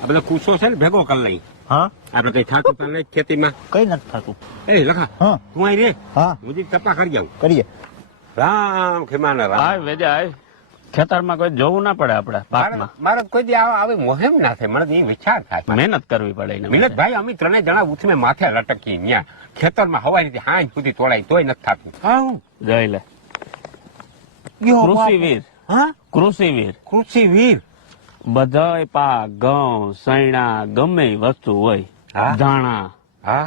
આ બધો કૂસો છે ને ભેગો કરી લઈ. હા આપણે કઈ થાતું તો નહીં ખેતીમાં. કઈ નથી થતું. એ લખા હા તું અહીં રે, હા હું જી ટપા કરી જાઉં. કરીએ. રામ ખેમાના રામ. હા વેજા આય ખેતરમાં કોઈ જોવું ના પડે આપણે પાકમાં મારે કોઈ દી આવી મોહેમ ના થાય, મને તો એ વિચાર થાય. મહેનત કરવી પડે એના માટે. મિલતભાઈ અમે ત્રણેય જણા ઉઠમે માથે લટકી ત્યાં ખેતરમાં હવાઈ રીતે હાંજ સુધી તોડાય તોય નથી થતું. હા હું જોઈ લે કૃષિવીર હા કૃષિવીર કૃષિ વીર. બધાય પાક ઘઉં સૈણા ગમે ઈ વસ્તુ હોય હા. ધાણા હા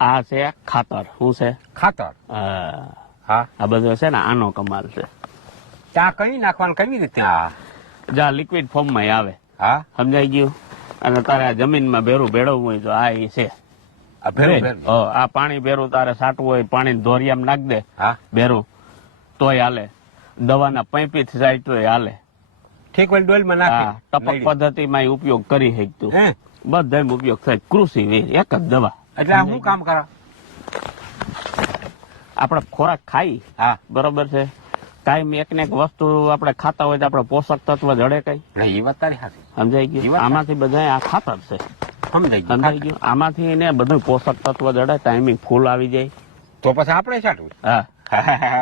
આ છે ખાતર. શું છે? ખાતર. હા. હા આ બધું છે ને આનો કમાલ છે. ત્યાં કઈ નાખવાનું કેવી રીતે? જા લિક્વિડ ફોર્મ માં આવે. હા સમજાઈ ગયું? અને તારે આ જમીનમાં ભેરું ભેળવવું હોય તો આ ઈ છે. આ ભેરું ભેરું. આ પાણી ભેરું તારે સાટવું હોય પાણી ધોરિયામાં નાખ દે હા ભેરું તોય હાલે. દવાના પૈપી જાય તોય હાલે. ઠીક હોય ડોલમાં હા નાખી. ટપક પદ્ધતિમાં ઉપયોગ કરી શકતું. હે બધાય ઉપયોગ થાય. કૃષિ વીર એક જ દવા. એટલે આ શું કામ કરે? આપણે ખોરાક ખાઈ હા બરોબર છે. કાયમ એક ને એક વસ્તુ આપણે ખાતા હોય તો આપણે પોષક તત્વ જડે કઈ. નહીં એ વાત તારી સાચી. સમજાઈ ઈ ગયું? વાત આમાંથી બધા આ ખાતર છે. સમજાઈ ગયું. સમજાઈ ગયું? આમાંથી એને બધું પોષક તત્વ જડે. ટાઈમિંગ ફૂલ આવી જાય. તો પછી આપણે છાંટવું. હા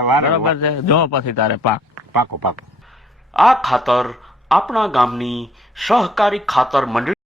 બરોબર બરોબર છે. જો પછી તારે પાક. પાકો પાકો. આ ખાતર આપણા ગામની સહકારી ખાતર મંડળી